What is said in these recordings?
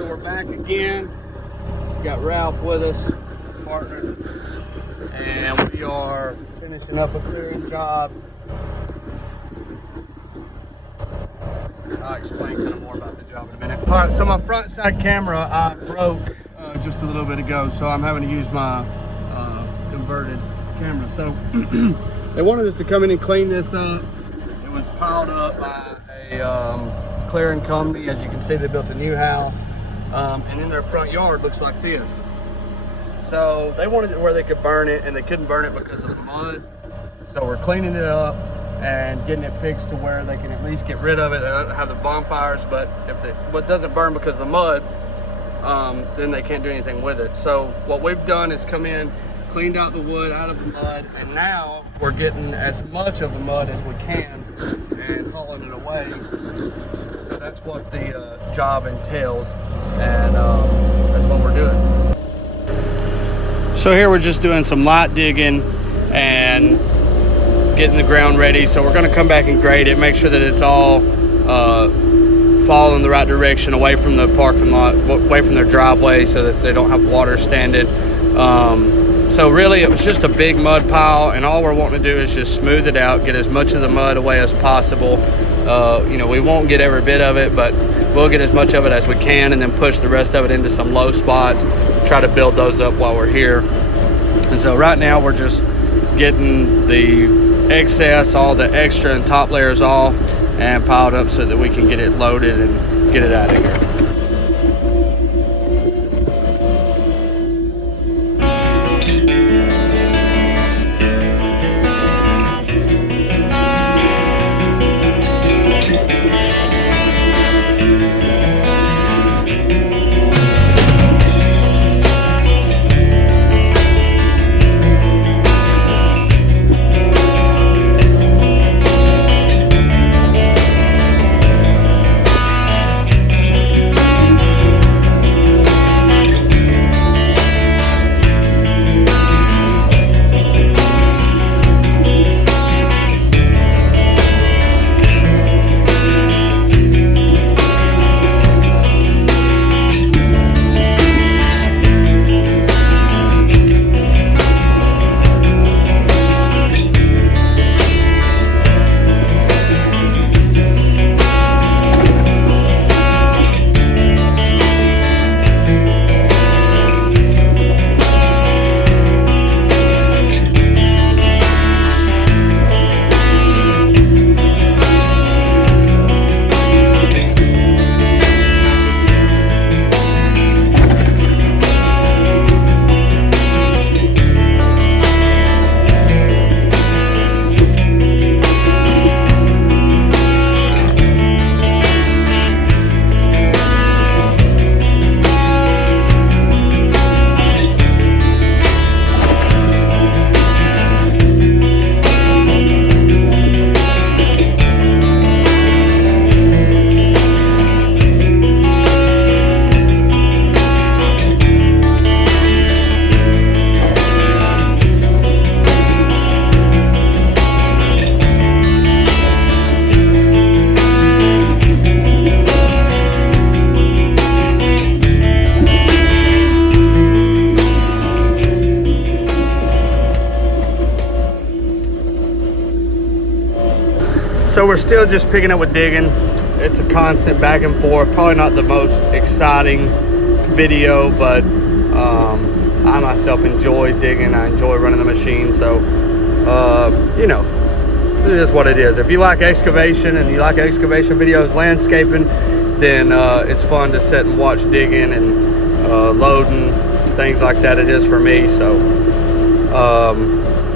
So we're back again. We got Ralph with us, partner, and we are finishing up a clearing job. I'll explain kind of more about the job in a minute. All right, so my front side camera I broke just a little bit ago, so I'm having to use my converted camera. So they wanted us to come in and clean this up. It was piled up by a clearing company. As you can see, they built a new house, and in their front yard looks like this. So they wanted it where they could burn it, and they couldn't burn it because of the mud. So we're cleaning it up and getting it fixed to where they can at least get rid of it. They don't have the bonfires, but if it doesn't burn because of the mud, then they can't do anything with it. So what we've done is come in, cleaned out the wood out of the mud, and now we're getting as much of the mud as we can and hauling it away. So that's what the job entails, and that's what we're doing. So here we're just doing some light digging and getting the ground ready. So we're going to come back and grade it, make sure that it's all fall in the right direction, away from the parking lot, away from their driveway, so that they don't have water standing. So really it was just a big mud pile, and all we're wanting to do is just smooth it out, get as much of the mud away as possible. You know, we won't get every bit of it, but we'll get as much of it as we can, and then push the rest of it into some low spots, try to build those up while we're here. And so right now we're just getting the excess, all the extra and top layers off and piled up so that we can get it loaded and get it out of here. So we're still just picking up with digging. It's a constant back and forth. Probably not the most exciting video, but I myself enjoy digging. I enjoy running the machine. So, you know, it is what it is. If you like excavation and you like excavation videos, landscaping, then it's fun to sit and watch digging and loading, things like that. It is for me. So,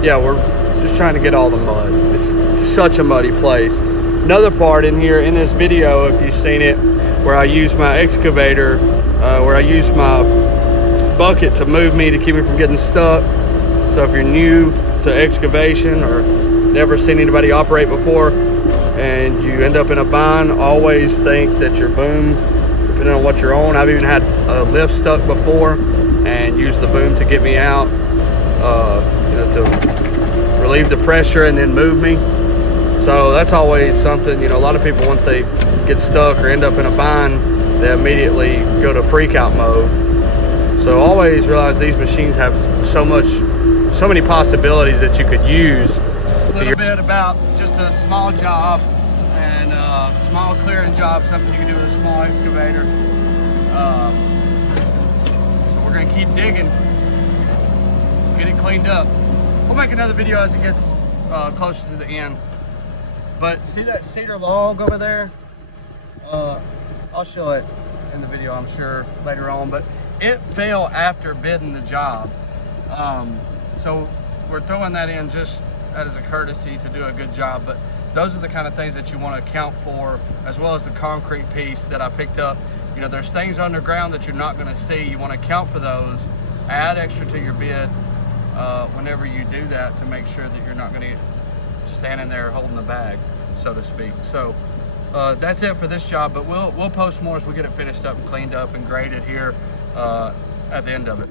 yeah, we're just trying to get all the mud. It's such a muddy place. Another part in here in this video, if you've seen it, where I use my excavator, where I use my bucket to move me, to keep me from getting stuck. So if you're new to excavation or never seen anybody operate before and you end up in a bind, always think that your boom, depending on what you're on, I've even had a lift stuck before and used the boom to get me out, you know, to relieve the pressure and then move me. So that's always something, you know, a lot of people, once they get stuck or end up in a bind, they immediately go to freak out mode. So always realize these machines have so many possibilities that you could use. A little bit about just a small job and small clearing job, something you can do with a small excavator. So we're gonna keep digging, get it cleaned up. We'll make another video as it gets closer to the end. But see that cedar log over there? I'll show it in the video, I'm sure, later on, but it fell after bidding the job. So we're throwing that in just as a courtesy to do a good job, but those are the kind of things that you want to account for, as well as the concrete piece that I picked up. You know, there's things underground that you're not going to see. You want to account for those, add extra to your bid whenever you do that, to make sure that you're not going to get standing there holding the bag, so to speak. So that's it for this job, but we'll post more as we get it finished up and cleaned up and graded here at the end of it.